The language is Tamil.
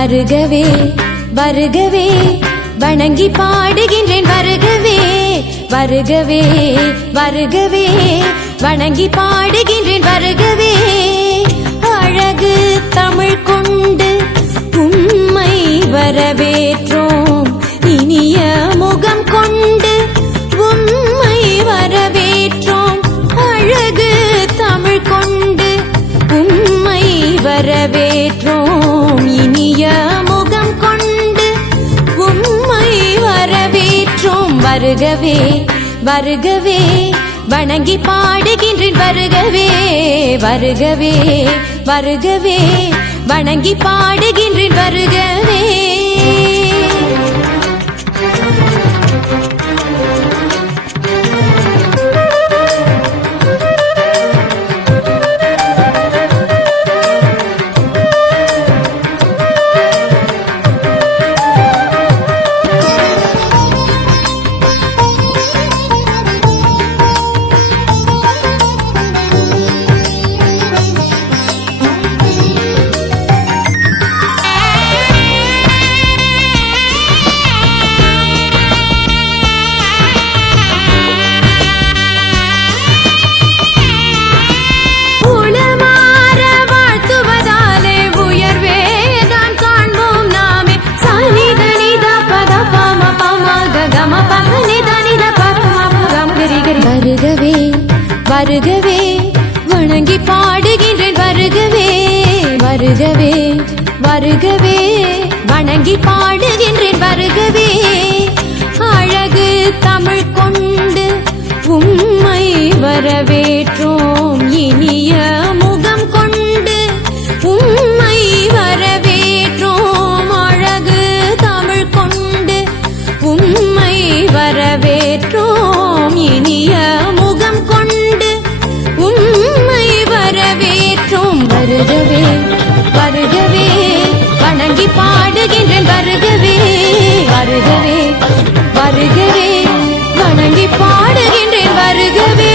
வருகவே வருகவே வணங்கி பாடுகின்றேன் வருகவே வருகவே வருகவே வணங்கி பாடுகின்றேன் வருகவே அழகு தமிழ் கொண்டு உம்மை வரவேற்றோம் இனிய முகம் கொண்டு உம்மை வரவேற்றோம் அழகு தமிழ் கொண்டு உம்மை வரவேற்றோம் இனிய முகம் கொண்டு உம்மை வரவேற்றோம் வருகவே வருகவே வணங்கி பாடுகின்றேன் வருகவே வருகவே வருகவே வணங்கி பாடுகின்றேன் வருகவே வருகவே வருகவே வணங்கி பாடுகின்றேன் வருகவே வருகவே வருகவே வணங்கி பாடுகின்றேன் வருகவே அழகு தமிழ் கொண்டு உம்மை வரவேற்றோம் இனிய முகம் கொண்டு உம்மை வரவேற்றோம் அழகு தமிழ் கொண்டு உம்மை வரவேற்றோம் இனிய முகம் கொண்டு உம்மை வரவேற்றோம் வருகவே வருகவே வணங்கி பாடுகின்றேன் வருகவே வருகவே வருகவே வணங்கி பாடுகின்றேன் வருகவே